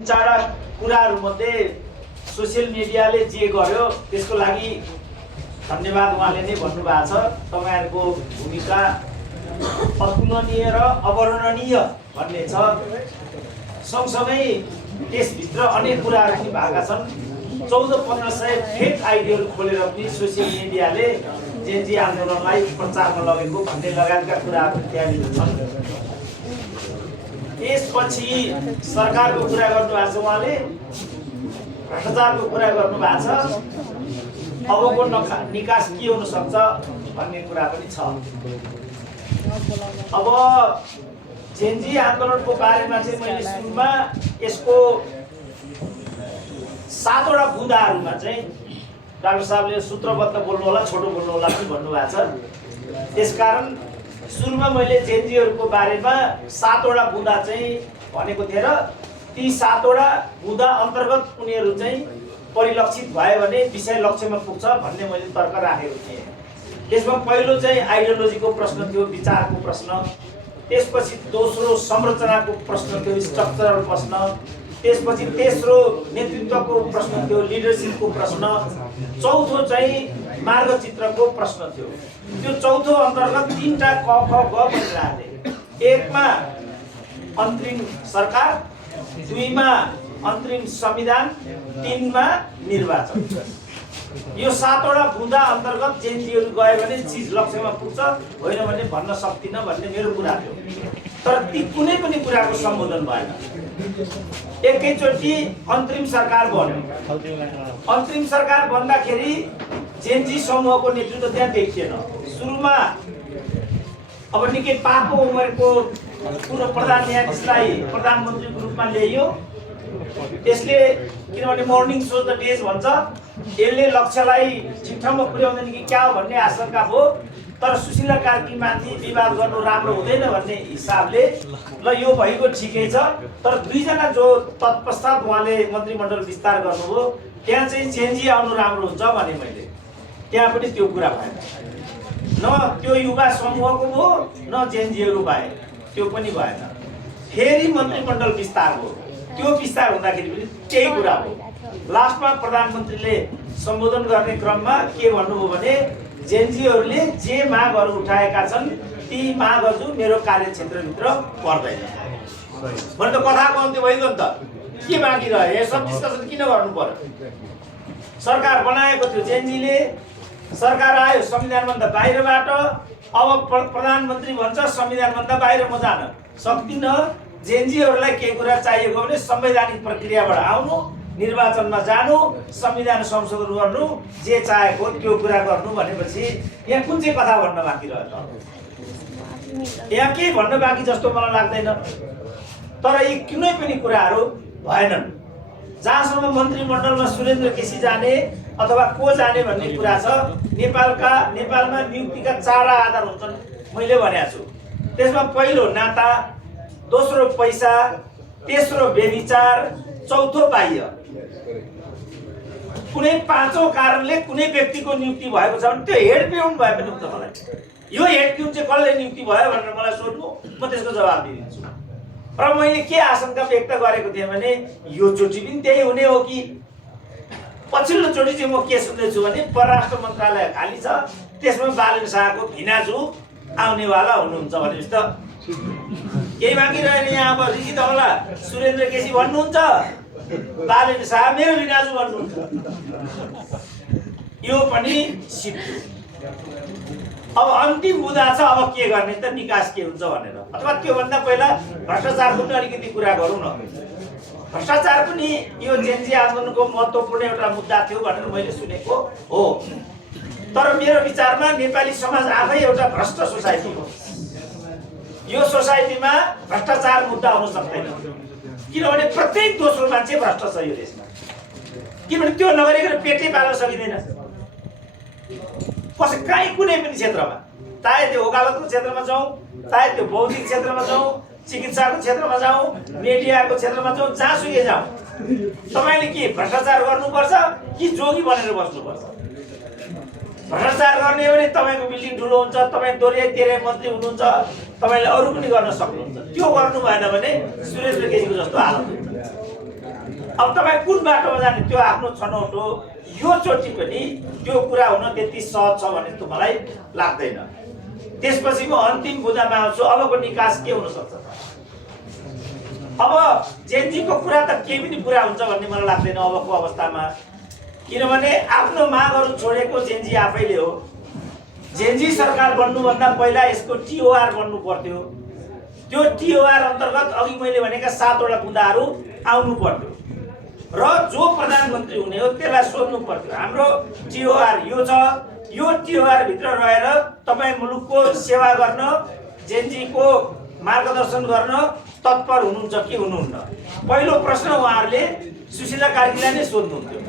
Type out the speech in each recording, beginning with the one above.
चारवटा कुराहरूमध्ये सोसियल मिडियाले जे गर्यो त्यसको लागि धन्यवाद उहाँले नै भन्नुभएको छ। तपाईहरुको भूमिका अतुलनीय र अवर्णनीय भन्ने छ। सँगसँगै त्यसभित्र अनेक कुराहरू पनि भएका छन्। 1400-1500 फेक आइडियाहरू खोलेर पनि सोसियल मिडियाले जेनजी आन्दोलनलाई प्रचारमा लगेको भन्ने लगायतका कुराहरू त्यहाँभित्र छन्। यसपछि सरकारको कुरा गर्नुभएको छ, उहाँले भ्रष्टाचारको कुरा गर्नुभएको छ। अबको निकास के हुन सक्छ भन्ने कुरा पनि छ। अब जेनजी आन्दोलनको बारेमा चाहिँ मैले सुरुमा यसको 7 वटा बुँदाहरूमा चाहिँ डाक्टर साहबले सूत्रबद्ध बोल्नु होला, छोटो बोल्नु होला पनि भन्नुभएको छ। त्यसकारण सुरुमा मैले जेनजीहरूको बारेमा 7 वटा बुँदा चाहिँ भनेको थिएँ र ती 7 वटा बुँदा अन्तर्गत उनीहरू चाहिँ परिलक्षित भयो भने विषय लक्ष्यमा पुग्छ भन्ने मैले तर्क राखेको थिएँ। त्यसमा पहिलो चाहिँ आइडियोलोजीको प्रश्न थियो, विचारको प्रश्न। त्यसपछि दोस्रो संरचनाको प्रश्न थियो, स्ट्रक्चरल प्रश्न। त्यसपछि तेस्रो नेतृत्वको प्रश्न थियो, लिडरशिपको प्रश्न। चौथो चाहिँ मार्गचित्रको प्रश्न थियो। त्यो चौथो अन्तर्गत 3टा क ख ग बनिरहेको थियो। 1 मा अन्तरिम सरकार, 2 मा अन्तरिम संविधान, 3 मा निर्वाचन। यो 7 वटा बुँदा अन्तर्गत जेनजीहरू गयो भने चीज लक्ष्यमा पुग्छ, होइन भने भन्न सक्दिन भन्ने मेरो कुरा थियो। तर ती कुनै पनि कुराको सम्बोधन भएन। एकैचोटि अन्तरिम सरकार बन्यो। अन्तरिम सरकार बन्दाखेरि जेनजी समूहको नेतृत्व त्यहाँ देखिएन। सुरुमा अब निकै पाको उमेरको पूर्व प्रधान न्यायाधीशलाई प्रधानमन्त्रीको रूपमा ल्याइयो। यसले किनभने मर्निङ सो द डेज भन्छ, यसले लक्ष्यलाई ठिक ठाउँमा पुर्याउँदैन कि क्या हो भन्ने आशंका भयो। तर सुशीला कार्कीमाथि विवाद गर्नु राम्रो हुँदैन भन्ने हिसाबले ल यो भएको ठिकै छ। तर 2 जना जो तत्पश्चात उहाँले मन्त्रीमण्डल विस्तार गर्नुभयो, त्यहाँ चाहिँ जेनजी आउनु राम्रो हुन्छ भने मैले त्यहाँ पनि त्यो कुरा भएन। न त्यो युवा समूहको भयो, न जेनजीहरू भए, त्यो पनि भएन। फेरि मन्त्रीमण्डल विस्तार भयो। त्यो विस्तार हुँदाखेरि पनि त्यही कुरा हो। लास्टमा प्रधानमन्त्रीले सम्बोधन गर्ने क्रममा के भन्नुभयो भने जेनजीहरूले जे मागहरू उठाएका छन् ती मागहरू मेरो कार्यक्षेत्रभित्र पर्दैन भने त कथाको अन्त्य भइगयो नि त। के बाँकी रह्यो? यो सब डिस्कसन किन गर्नु पर्यो? सरकार बनाएको थियो जेनजीले, सरकार आयो संविधानभन्दा बाहिरबाट। अब प्रधानमन्त्री भन्छ संविधानभन्दा बाहिर म जान सक्दिनँ। जेनजीहरूलाई केही कुरा चाहिएको भने संवैधानिक प्रक्रियाबाट आउनु, निर्वाचनमा जानु, संविधान संशोधन गर्नु, जे चाहेको त्यो कुरा गर्नु भनेपछि यहाँ कुन चाहिँ कथा भन्न बाँकी रह्यो? यहाँ केही भन्न बाँकी जस्तो मलाई लाग्दैन। तर यी कुनै पनि कुराहरू भएनन्। जहाँसम्म मन्त्रीमण्डलमा सुरेन्द्र केसी जाने अथवा को जाने भन्ने कुरा छ, नेपालमा नियुक्तिका 4 आधार हुन्छन् मैले भनेको छु। त्यसमा पहिलो नाता, दोस्रो पैसा, तेस्रो व्यभिचार, चौथो बाह्य। कुनै 5औं कारणले कुनै व्यक्तिको नियुक्ति भएको छ भने त्यो हेड पिउन भए पनि हुन्छ। मलाई यो हेड पिउन चाहिँ कसले नियुक्ति भयो भनेर मलाई सोध्नु, म त्यसको जवाब दिन्छु। र मैले के आशंका व्यक्त गरेको थिएँ भने यो चोटि पनि त्यही हुने हो कि पछिल्लो चोटि चाहिँ म के सुन्दैछु भने परराष्ट्र मन्त्रालय खाली छ, त्यसमा बालन शाहको भिनाजु आउनेवाला हुनुहुन्छ भनेपछि त केही बाँकी रहेन। यहाँ अब ऋषि धवला सुरेन्द्र केसी भन्नुहुन्छ, बालन शाह मेरो भिनाजु भन्नुहुन्छ। यो पनि सिद्धि। अब अन्तिम बुँदा छ, अब के गर्ने त, निकास के हुन्छ भनेर। अथवा त्योभन्दा पहिला भ्रष्टाचारको पनि अलिकति कुरा गरौँ न। भ्रष्टाचार पनि यो जेनजी आन्दोलनको महत्त्वपूर्ण एउटा मुद्दा थियो भनेर मैले सुनेको हो। तर मेरो विचारमा नेपाली समाज आफै एउटा भ्रष्ट सोसाइटी हो। यो सोसाइटीमा भ्रष्टाचार मुद्दा हुन सक्दैन, किनभने प्रत्येक दोस्रो मान्छे भ्रष्ट छ यो देशमा। किनभने त्यो नगरिकन पेटै पाल्न सकिँदैन। कहीँ कुनै पनि क्षेत्रमा, चाहे त्यो वकालतको क्षेत्रमा जाउँ, चाहे त्यो बौद्धिक क्षेत्रमा जाउँ, चिकित्साको क्षेत्रमा जाउँ, मिडियाको क्षेत्रमा जाउँ, जहाँसुकै जाउँ, तपाईँले के भ्रष्टाचार गर्नुपर्छ कि जोगी बनेर बस्नुपर्छ? भ्रष्टाचार गर्ने हो भने तपाईँको बिल्डिङ ठुलो हुन्छ, तपाईँ तेरे मन्त्री हुनुहुन्छ, तपाईँले अरू पनि गर्न सक्नुहुन्छ। त्यो गर्नु भएन भने सुरेन्द्र केसीको जस्तो हालत हुन्छ। अब तपाईँ कुन बाटोमा जाने त्यो आफ्नो छनौट हो। यो चोटि पनि त्यो कुरा हुन त्यति सहज छ भन्ने त मलाई लाग्दैन। त्यसपछि म अन्तिम बुँदामा आउँछु। अबको निकास के हुन सक्छ? अब जेनजीको कुरा त केही पनि पुरा हुन्छ भन्ने मलाई लाग्दैन अबको अवस्थामा, किनभने आफ्नो मागहरू छोडेको जेनजी आफैले हो। जेनजी सरकार बन्नुभन्दा पहिला यसको टिओआर बन्नु पर्थ्यो। त्यो टिओआर अन्तर्गत अघि मैले भनेका 7 वटा बुँदाहरू आउनु पर्थ्यो र जो प्रधानमन्त्री हुने हो त्यसलाई सोध्नु पर्थ्यो हाम्रो टिओआर यो छ, यो टिओआर भित्र रहेर तपाईँ मुलुकको सेवा गर्न, जेनजीको मार्गदर्शन गर्न तत्पर हुनुहुन्छ कि हुनुहुन्न? पहिलो प्रश्न उहाँहरूले सुशीला कार्कीलाई नै सोध्नुहुन्थ्यो।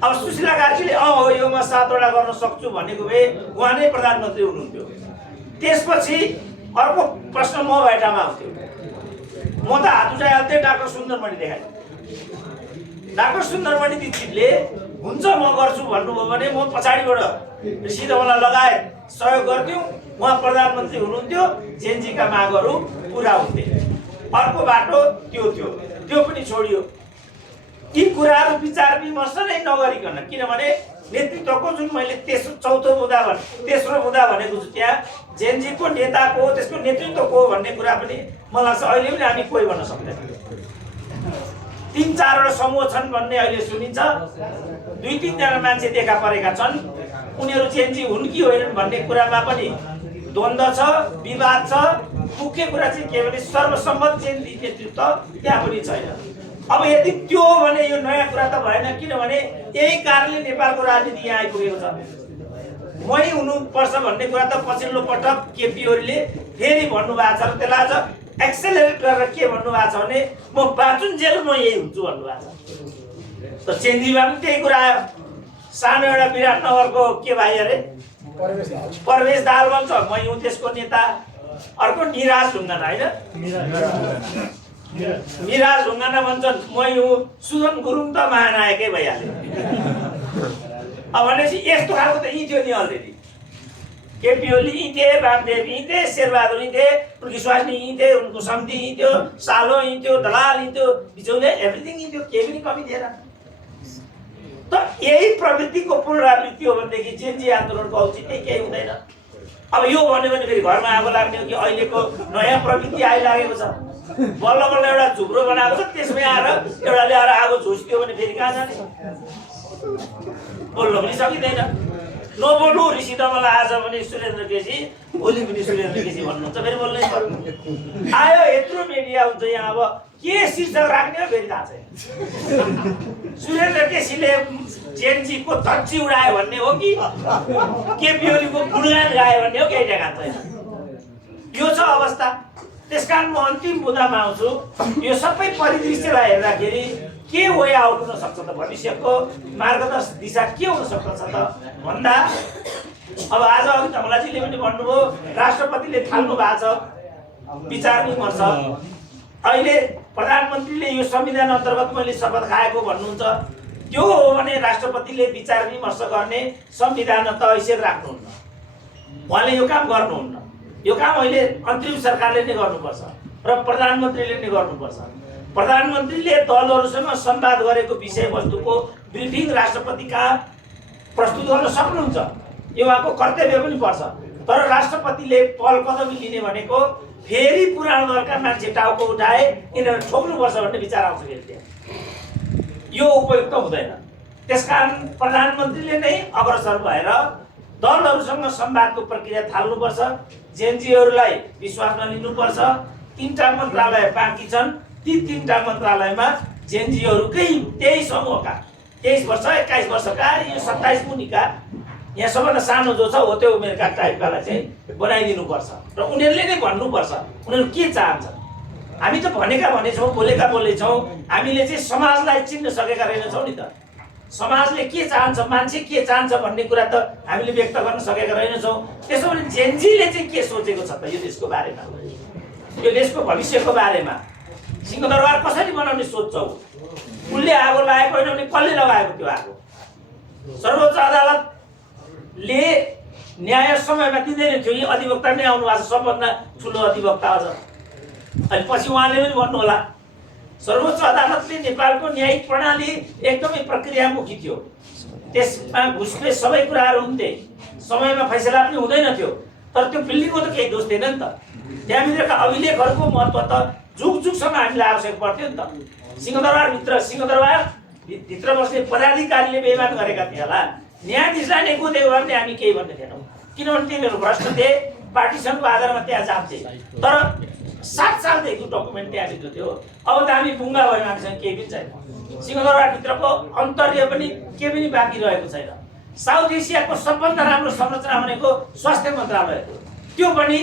अब सुशीला कार्कीले हो यो म 7 वटा गर्न सक्छु भनेको भए उहाँ नै प्रधानमन्त्री हुनुहुन्थ्यो। त्यसपछि अर्को प्रश्न म भेटामा आउँथ्यो। म त हात उठाइहाल्थेँ, डाक्टर सुन्दरमणि देखाएँ। डाक्टर सुन्दरमणि दीक्षितले हुन्छ म गर्छु भन्नुभयो भने म पछाडिबाट ऋषिधवनलाई लगायत सहयोग गर्थ्यौँ। उहाँ प्रधानमन्त्री हुनुहुन्थ्यो, जेनजीका मागहरू पुरा हुन्थे। अर्को बाटो त्यो थियो, त्यो पनि छोडियो। यी कुराहरू विचार विमर्श नै नगरिकन, किनभने नेतृत्वको जुन मैले तेस्रो बुँदा भनेको छु, त्यहाँ जेनजीको नेताको त्यसको नेतृत्वको भन्ने कुरा पनि मलाई लाग्छ अहिले पनि हामी कोही भन्न सक्दैन। 3-4 वटा समूह छन् भन्ने अहिले सुनिन्छ। 2-3 जना मान्छे देखा परेका छन्। उनीहरू जेनजी हुन् कि होइनन् भन्ने कुरामा पनि द्वन्द्व छ, विवाद छ। मुख्य कुरा चाहिँ के भने सर्वसम्मत जेनजी नेतृत्व त्यहाँ पनि छैन। अब यदि त्यो हो भने यो नयाँ कुरा त भएन, किनभने यही कारणले नेपालको राजनीति यहाँ आइपुगेको छ। मै हुनुपर्छ भन्ने कुरा त पछिल्लो पटक केपी ओलीले फेरि भन्नुभएको छ र त्यसलाई आज एक्सेलरेट गरेर के भन्नुभएको छ भने म बाँचुन्जेल म यही हुन्छु भन्नुभएको छ। त जेनजीमा पनि त्यही कुरा आयो। सानो एउटा विराटनगरको के भाइ अरे परवेश दाहाल भन्छ मै हुँ त्यसको नेता। अर्को निराज ढुङ्गाना, होइन मिराज ढुङ्गाना भन्छन् मै हुँ। सुदन गुरुङ त महानायकै भइहाल्यो। अब भनेपछि यस्तो खालको त यी थियो नि अलरेडी। केपी ओली यी थिए, वामदेव यी थिए, शेरबहादुर यी थिए, उनकी स्वास्नी यी थिए, उनको समिति यी थियो, सालो यी थियो, दलाल यी थियो, बिचौले एभ्रिथिङ यी थियो। केही पनि कमी थिएन। त यही प्रवृत्तिको पुनरावृत्ति हो भनेदेखि जेनजी आन्दोलनको औचित्य केही हुँदैन। अब यो भन्यो भने फेरि घरमा आगो लाग्ने हो कि अहिलेको नयाँ प्रवृत्ति आइलागेको छ। बल्ल बल्ल एउटा झुम्रो बनाएको छ, त्यसमै आएर एउटा ल्याएर आगो झुस्क्यो भने फेरि कहाँ जाने? बोल्न पनि सकिँदैन। नबोल्नु ऋषिधवनलाई आज भने सुरेन्द्र केसी, भोलि पनि सुरेन्द्र केसी भन्नुहुन्छ, फेरि बोल्नै पर्यो। आयो यत्रो मिडिया हुन्छ यहाँ, अब के शीर्षक राख्ने हो फेरि थाहा छैन। सुरेन्द्र केसीले जेनजीको धच्ची उडायो भन्ने हो कि केपी ओलीको गुणगान गायो भन्ने हो, केही ठेगान छैन। यो छ अवस्था। त्यसकारण म अन्तिम बुँदामा आउँछु। यो सबै परिदृश्यलाई हेर्दाखेरि के वे आउट हुन सक्छ त? भविष्यको मार्गदर्शन दिशा के हुन सक्छ त भन्दा अब आज अघि धमलाजीले पनि भन्नुभयो, राष्ट्रपतिले थाल्नु भएको छ विचार विमर्श। अहिले प्रधानमन्त्रीले यो संविधान अन्तर्गत मैले शपथ खाएको भन्नुहुन्छ। त्यो हो भने राष्ट्रपतिले विचार विमर्श गर्ने संविधान त हैसियत राख्नुहुन्न। उहाँले यो काम गर्नुहुन्न। यो काम अहिले अन्तरिम सरकारले नै गर्नुपर्छ र प्रधानमन्त्रीले नै गर्नुपर्छ। प्रधानमन्त्रीले दलहरूसँग संवाद गरेको विषयवस्तुको ब्रिफिङ राष्ट्रपति कहाँ प्रस्तुत गर्न सक्नुहुन्छ। यो उहाँको कर्तव्य पनि पर्छ। तर राष्ट्रपतिले पहल कदमी लिने भनेको फेरि पुरानो दलका मान्छे टाउको उठाए यिनीहरू ठोक्नुपर्छ भन्ने विचार आउँछ फेरि। यो उपयुक्त हुँदैन। त्यसकारण प्रधानमन्त्रीले नै अग्रसर भएर दलहरूसँग संवादको प्रक्रिया थाल्नुपर्छ। जेनजीहरूलाई विश्वासमा लिनुपर्छ। 3टा मन्त्रालय बाँकी छन्। ती 3टा मन्त्रालयमा जेनजीहरूकै त्यही समूहका 23 वर्ष 21 वर्षका यो 27 मुनिका यहाँ सबभन्दा सानो जो छ हो त्यो उमेरका टाइपकालाई चाहिँ बनाइदिनुपर्छ र उनीहरूले नै भन्नुपर्छ उनीहरू के चाहन्छन्। हामी त भनेका भनेछौँ, बोलेका बोलेछौँ। हामीले चाहिँ समाजलाई चिन्न सकेका रहेनछौँ नि त। समाजले के चाहन्छ, मान्छे के चाहन्छ भन्ने कुरा त हामीले व्यक्त गर्न सकेका रहेनछौँ। त्यसो भने जेनजीले चाहिँ के सोचेको छ त यो देशको बारेमा, यो देशको भविष्यको बारेमा? सिंहदरबार कसरी बनाउने सोध्छौ? उसले आगो लगाएको होइन भने कसले लगाएको त्यो आगो? सर्वोच्च अदालतले न्याय समयमा दिँदैन थियो। यी अधिवक्ता नै आउनु भएको छ, सबभन्दा ठुलो अधिवक्ता अझ। अनि पछि उहाँले पनि भन्नु होला सर्वोच्च अदालतले नेपालको न्यायिक प्रणाली एकदमै प्रक्रियामुखी थियो। त्यसमा घुसपेस सबै कुराहरू हुन्थे, समयमा फैसला पनि हुँदैन थियो। तर त्यो बिल्डिङको त केही दोष थिएन नि त। त्यहाँभित्रका अभिलेखहरूको महत्त्व त जुग जुगसम्म हामीलाई आवश्यक पर्थ्यो नि त। सिंहदरबार भित्र बस्ने पदाधिकारीले बेइमान गरेका थिए होला, न्यायाधीशलाई नै कुदेऊ भने हामी केही भन्ने थिएनौँ, किनभने तिनीहरू भ्रष्ट थिए, पार्टिसनको आधारमा त्यहाँ जान्थे। तर 7 सालदेखि डकुमेन्ट त्यहाँभित्र थियो। अब त हामी बुङ्गा भयौँ, हामीसँग केही पनि छैन। सिंहदरबारभित्रको अन्तर्य पनि केही पनि बाँकी रहेको छैन। साउथ एसियाको सबभन्दा राम्रो संरचना भनेको स्वास्थ्य मन्त्रालय हो, त्यो पनि